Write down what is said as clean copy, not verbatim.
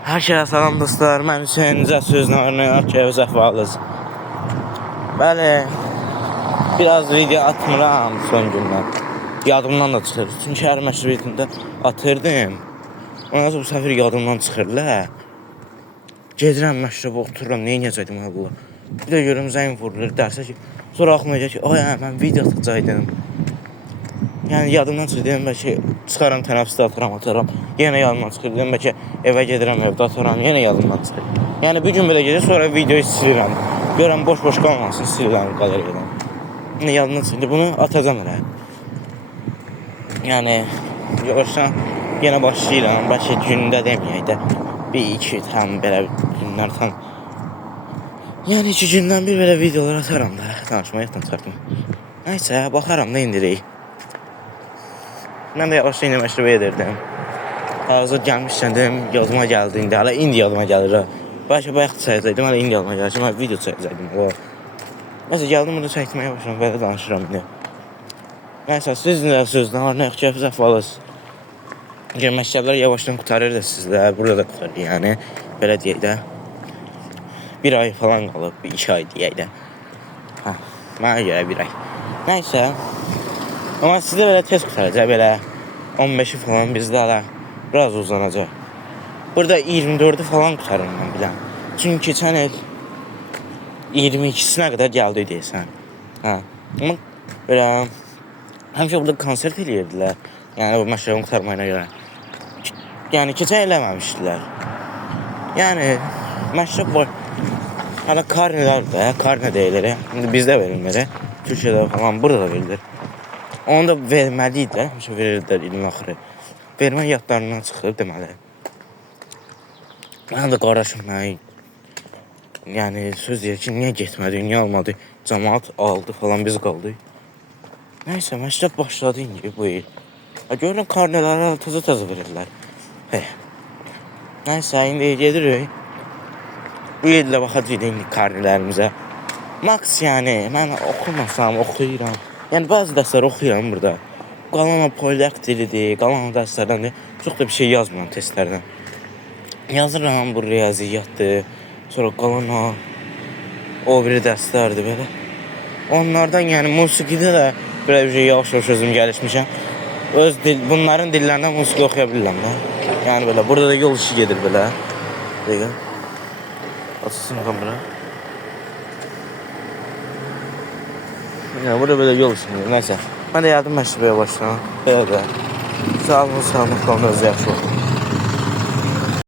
Hər şeyə salam dostlar, mən Hüseyin sözünə oynayaq ki, zəfalız. Bəli, biraz video atmıram son gündən. Yadımdan da çıxır. Çünki hər məşrubiyyətində atırdım. Ondan sonra bu səfir yadımdan çıxırlar. Gedirəm məşruba otururam, nə edəcəkdim Allah. Bir də görüm zəng vurulur, dərsə ki, sonra aklıma gəlir ki, ay mən video atacaqdım. Yəni yadımdan çıxır, bəlkə çıxaram tənəffüsdə atıram. Yenə yadımdan çıxır, bəlkə evə gedirəm, evdə atıram, yenə yadımdan çıxır. Yəni bir gün belə gedir, sonra videoyu silirəm. Görürəm boş qalmasın, silirəm qaleriyadan. Yəni yadımdan çıxır, bunu atacam elə. Yəni yavaşdan yenə başlayıram, bəlkə gündə deməyək də. Bir iki tam belə günlərdən. Yəni 2 gündən bir belə videolar ataram da, danışmaya çıxartdım. Nəysə, baxaram da indirik. Mən də yavaşca indi məşrubə edirdim. Hazır gəlmişkən dedim, yadıma gəldi indi. Hələ indi yadıma gəlir. Bəlkə bayaq çəkəcəkdim, hələ indi yadıma gəlir ki, mən video çəkəcəkdim. Nəsə, gəldim burada çəkməyə başladım, belə danışıram indi. Nəysə, siz nə sözdən var, nə yox ki, zəfalız. Məktəblər yavaşdan qutarır da sizlər, burada da qutarır, yəni. Belə deyək də. 1 ay falan qalıb, 2 ay deyək də. Mənə görə 1 ay. Nəysə. Amma sizdə belə tez qutaracaq, belə 15-i falan bizdə hələ biraz uzanacaq. Burada 24-ü falan qutarım mən biləm. Çünki keçən il 22-sinə qədər gəldi deyəsən. Amma belə həmişə burada konsert eləyirdilər. Yəni bu məşrəbin qutarmayına görə. Yəni keçən il eləməmişdilər. Yəni məşrəb var. Hələ karnelər də, karne deyilir. İndi bizdə verilmir. Türkiyədə falan burada da verilir. Onu da verməliydilər, həmişə verirdilər ilin axırı. Vermə yadlarından çıxıb deməli. Mən də qardaşım mənə yəni söz deyir ki, niyə getmədik, niyə almadı? Cəmaat aldı falan, biz qaldıq. Nəysə, məşrəb başladı indi bu il. Görürəm karneləri təzə verirlər. Nəysə, indi gedirik. Bu il də baxacaq indi karnelerimizə. Max yəni, mən oxumasam, oxuyuram. Yəni bəzi dərslər oxuyuram burada. Qalan polyak dilidir, qalan dərslərdəndir. Çox da bir şey yazmıram testlərdən. Yazıram bu riyaziyyatdır. Sonra qalan o biri dərslərdir belə. Onlardan yəni musiqidə də belə bir şey yavaş-yavaş özüm gəlişmişəm. Bunların dillərindən musiqi oxuya bilirəm də. Yəni belə, burada da yol işi gedir belə. Dəqiqə. Açsın kamera. Yəni burada belə yol işi gedir, nəysə. Mən də yardım məşrubəyə başlayam. Belə də. Sağ olun, qalın, özü yaxşı olun.